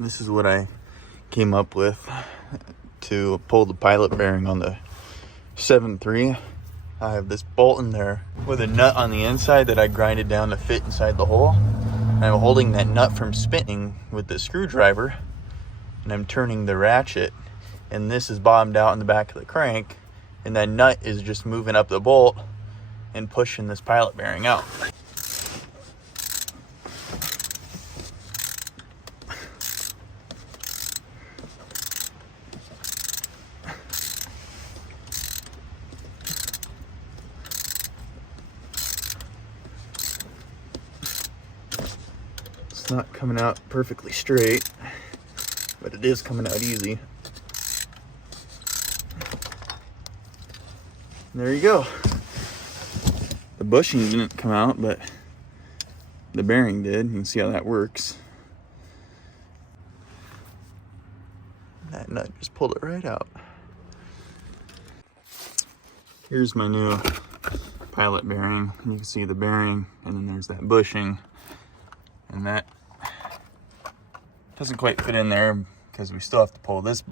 This is what I came up with to pull the pilot bearing on the 7.3. I have this bolt in there with a nut on the inside that I grinded down to fit inside the hole. And I'm holding that nut from spinning with the screwdriver, and I'm turning the ratchet, and this is bottomed out in the back of the crank, and that nut is just moving up the bolt and pushing this pilot bearing out. It's not coming out perfectly straight, but it is coming out easy. And there you go. The bushing didn't come out, but the bearing did. You can see how that works. That nut just pulled it right out. Here's my new pilot bearing. You can see the bearing, and then there's that bushing. And that doesn't quite fit in there because we still have to pull this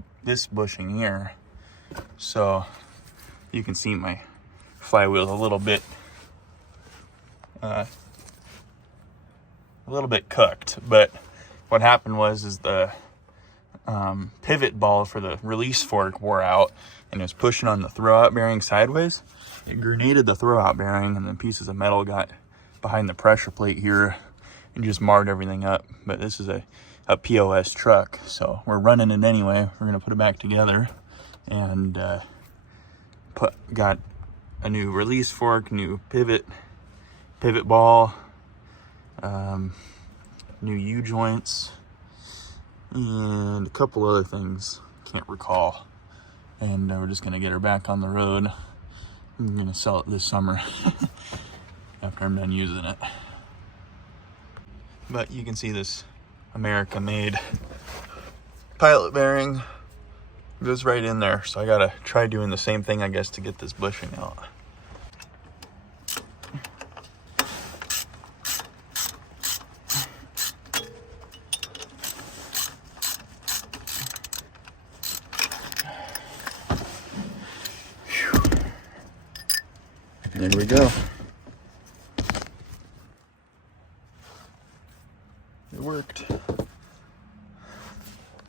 bushing here. So you can see my flywheel a little bit cooked. But what happened was the pivot ball for the release fork wore out, and it was pushing on the throwout bearing sideways. It grenaded the throwout bearing, and then pieces of metal got behind the pressure plate here and just marred everything up. But this is a POS truck, so we're running it anyway. We're gonna put it back together, and got a new release fork, new pivot ball, new U-joints, and a couple other things, can't recall. And we're just gonna get her back on the road. I'm gonna sell it this summer after I'm done using it. But you can see this America-made pilot bearing goes right in there. So I gotta try doing the same thing, I guess, to get this bushing out. There we go.